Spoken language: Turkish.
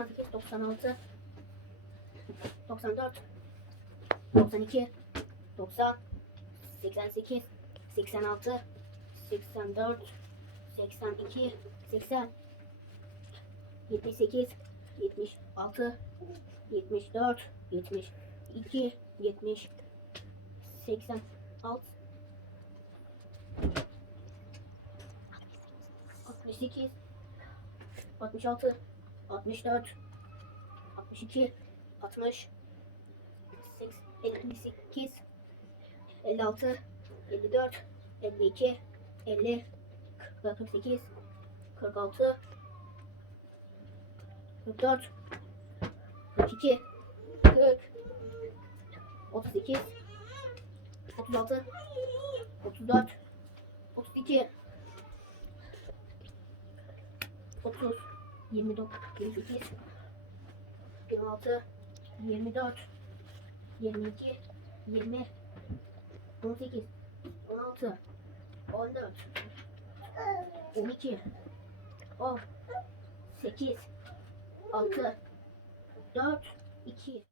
98, 96, 94, 92, 90, 88, 86, 84, 82, 80, 78, 76, 74, 72, 70, 86, 68, 66, 64, 62, 60, 58, 56, 54, 52, 50, 48, 46, 44, 42, 40, 38, 36, 34, 32, 30, 29, 28, 26, 24, 22, 20, 18, 16, 14, 12, 10, 8, 6, 4, 2,